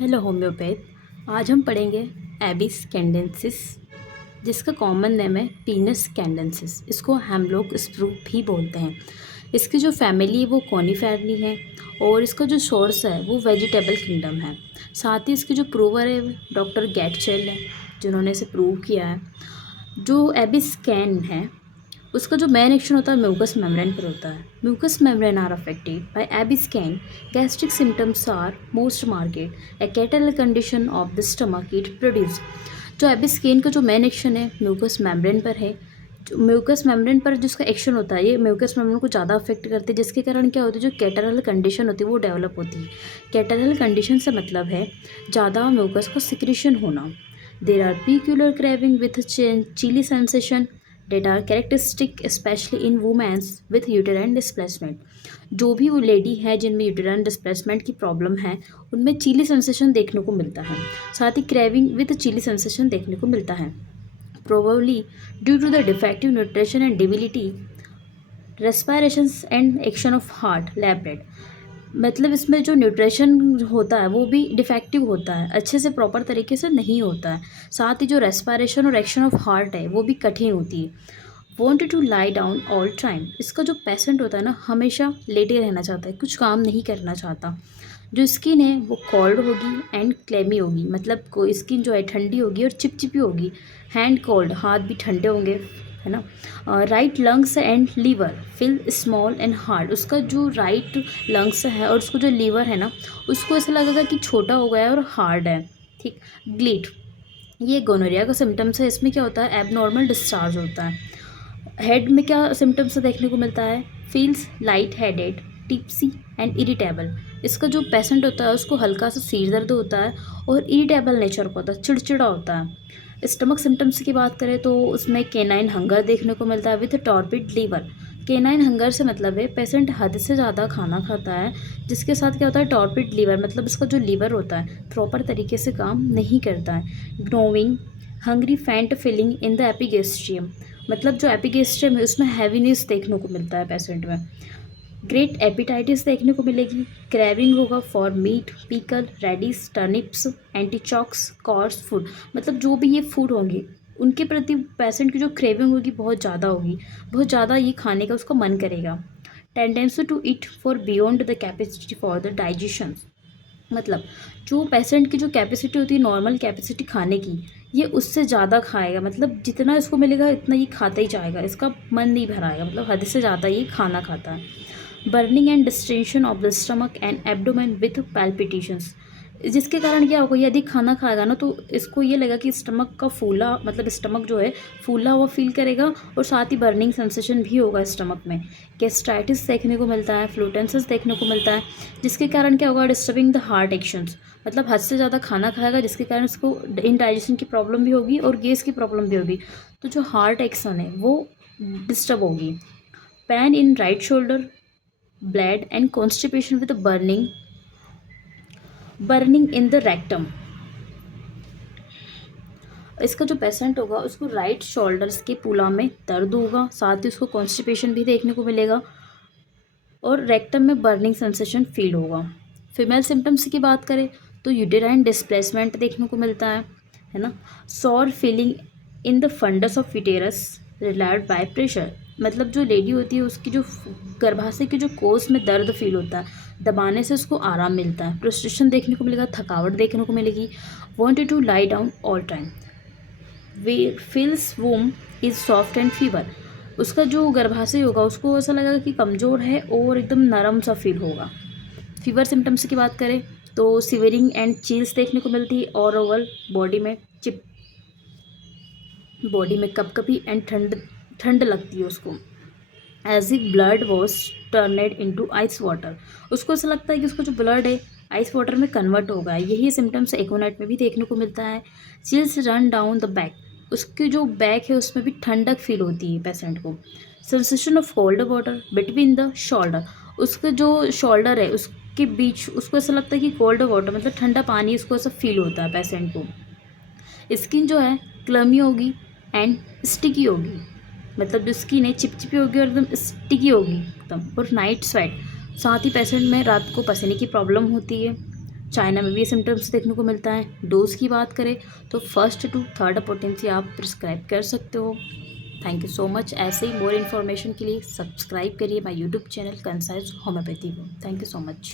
Hello homeopath. आज हम पढ़ेंगे एबिस कैंडेंसिस, जिसका कॉमन नेम है पीनस कैंडेंसिस। इसको हम लोग स्प्रू भी बोलते हैं। इसकी जो फैमिली है वो कॉनिफेरनी है और इसका जो सोर्स है वो वेजिटेबल किंगडम है। साथ ही इसके जो प्रूवर है डॉक्टर गैटचेल है, जिन्होंने इसे प्रूव किया है। जो एबिस कैन है उसका जो मेन एक्शन होता है म्यूकस मेम्ब्रेन पर होता है। Mucous membrane are affected by abies can. Gastric symptoms are most marked. A catarrhal condition of the stomach it produce. जो एबिस कैन का जो मेन एक्शन है म्यूकस मेम्ब्रेन पर है। जो म्यूकस मेम्ब्रेन पर जिसका एक्शन होता है ये म्यूकस मेम्ब्रेन को ज़्यादा अफेक्ट करती है, जिसके कारण क्या होती है, जो कैटरल कंडीशन होती है वो डेवलप होती है। कैटरल कंडीशन से मतलब है ज़्यादा म्यूकस का सिक्रीशन होना। There are peculiar craving with chilly sensation that are characteristic especially in women with uterine displacement। जो भी वो लेडी है जिनमें यूटेराइन डिस्प्लेसमेंट की प्रॉब्लम है उनमें चिली सेंसेशन देखने को मिलता है। साथ ही क्रेविंग विद चिली सेंसेशन देखने को मिलता है। Probably due to the defective nutrition and debility respirations and action of heart lab blood. मतलब इसमें जो न्यूट्रिशन होता है वो भी डिफेक्टिव होता है, अच्छे से प्रॉपर तरीके से नहीं होता है। साथ ही जो रेस्पायरेशन और एक्शन ऑफ हार्ट है वो भी कठिन होती है। Wanted to lie down all time. इसका जो पेशेंट होता है ना हमेशा लेटे रहना चाहता है, कुछ काम नहीं करना चाहता। जो स्किन है वो कोल्ड होगी एंड क्लेमी होगी, मतलब कोई स्किन जो है ठंडी होगी और चिपचिपी होगी। हैंड कोल्ड, हाथ भी ठंडे होंगे, है ना। Right lungs and liver feel small and hard. उसका जो राइट लंग्स है और उसको जो लीवर है ना उसको ऐसा लगेगा कि छोटा हो गया है और हार्ड है। ठीक। ग्लीट, ये गोनोरिया का सिम्टम्स है। इसमें क्या होता है, एबनॉर्मल डिस्चार्ज होता है। हेड में क्या सिम्टम्स देखने को मिलता है, feels light headed, tipsy and irritable. इसका जो पेशेंट होता है उसको हल्का सा सिर दर्द होता है और इरिटेबल नेचर का होता है, चिड़चिड़ा होता है। स्टमक सिम्टम्स की बात करें तो उसमें केनाइन हंगर देखने को मिलता है with torpid liver. Canine hunger से मतलब है पेशेंट हद से ज़्यादा खाना खाता है, जिसके साथ क्या होता है टॉर्पिड लीवर, मतलब इसका जो लीवर होता है प्रॉपर तरीके से काम नहीं करता है। Gnawing, hungry faint feeling in the epigastrium, मतलब जो एपिगेस्ट्रियम है उसमें हैवीनेस देखने को मिलता है पेशेंट में। ग्रेट एपिटाइटिस देखने को मिलेगी। क्रेविंग होगा for meat, pickle, radish, turnips, artichokes, coarse food, मतलब जो भी ये फूड होंगे उनके प्रति पेशेंट की जो क्रेविंग होगी बहुत ज़्यादा होगी, बहुत ज़्यादा ये खाने का उसका मन करेगा। Tendency to eat for beyond the capacity for the digestion, मतलब जो पेशेंट की जो कैपेसिटी होती है नॉर्मल कैपेसिटी खाने की, ये उससे ज़्यादा खाएगा, मतलब जितना इसको मिलेगा इतना ये खाता ही जाएगा, इसका मन नहीं भराएगा, मतलब हद से ज़्यादा ये खाना खाता है। Burning and distension of the stomach and abdomen with palpitations, जिसके कारण क्या होगा, यदि खाना खाएगा ना तो इसको ये लगेगा कि स्टमक का फूला, मतलब स्टमक जो है फूला हुआ फील करेगा और साथ ही बर्निंग सेंसेशन भी होगा स्टमक में। गैस्ट्राइटिस देखने को मिलता है, फ्लूटेंसिस देखने को मिलता है, जिसके कारण क्या होगा, डिस्टर्बिंग द हार्ट एक्शंस, मतलब हद से ज़्यादा खाना खाएगा जिसके कारण उसको इनडाइजेशन की प्रॉब्लम भी होगी और गैस की प्रॉब्लम भी होगी, तो जो हार्ट एक्शन है वो डिस्टर्ब होगी। Pain in right shoulder, blood and constipation with burning in the rectum. इसका जो पेशेंट होगा उसको राइट शोल्डर्स के पुला में दर्द होगा, साथ ही उसको कॉन्स्टिपेशन भी देखने को मिलेगा और रेक्टम में बर्निंग सेंसेशन फील होगा। फीमेल सिम्टम्स की बात करें तो यूटेराइन डिस्प्लेसमेंट देखने को मिलता है ना। Sore feeling in the fundus of uterus relieved by pressure, मतलब जो लेडी होती है उसकी जो गर्भाशय के जो कोस में दर्द फील होता है, दबाने से उसको आराम मिलता है। प्रोस्ट्रेशन देखने को मिलेगा, थकावट देखने को मिलेगी। Wanted to lie down all time. वे feels womb is soft and fever, उसका जो गर्भाशय होगा उसको ऐसा लगेगा कि कमज़ोर है और एकदम नरम सा फील होगा। फीवर सिम्टम्स की बात करें तो सिवरिंग एंड चिल्स देखने को मिलती है और ओवल बॉडी में कपकपी एंड ठंड ठंड लगती है उसको। As if blood was turned into ice water, उसको ऐसा लगता है कि उसका जो ब्लड है आइस वाटर में कन्वर्ट होगा। यही सिम्टम्स एक्रोनाइट में भी देखने को मिलता है। Chills run down the back, उसकी जो बैक है उसमें भी ठंडक फील होती है पेशेंट को। Sensation of cold water between the shoulder, उसका जो शोल्डर है उसके बीच उसको ऐसा लगता है कि कोल्ड वाटर, मतलब ठंडा पानी उसको ऐसा फील होता है पेशेंट को। स्किन जो है क्लमी होगी एंड स्टिकी होगी, मतलब जो स्किन है चिपचिपी होगी और एकदम स्टिकी होगी एकदम, और नाइट स्वेट, साथ ही पेशेंट में रात को पसीने की प्रॉब्लम होती है। चाइना में भी ये सिम्टम्स देखने को मिलता है। डोज की बात करें तो 1st to 3rd पोटेंसी आप प्रिस्क्राइब कर सकते हो। Thank you so much. ऐसे ही मोर इन्फॉर्मेशन के लिए सब्सक्राइब करिए my YouTube channel concise homeopathy को। Thank you so much.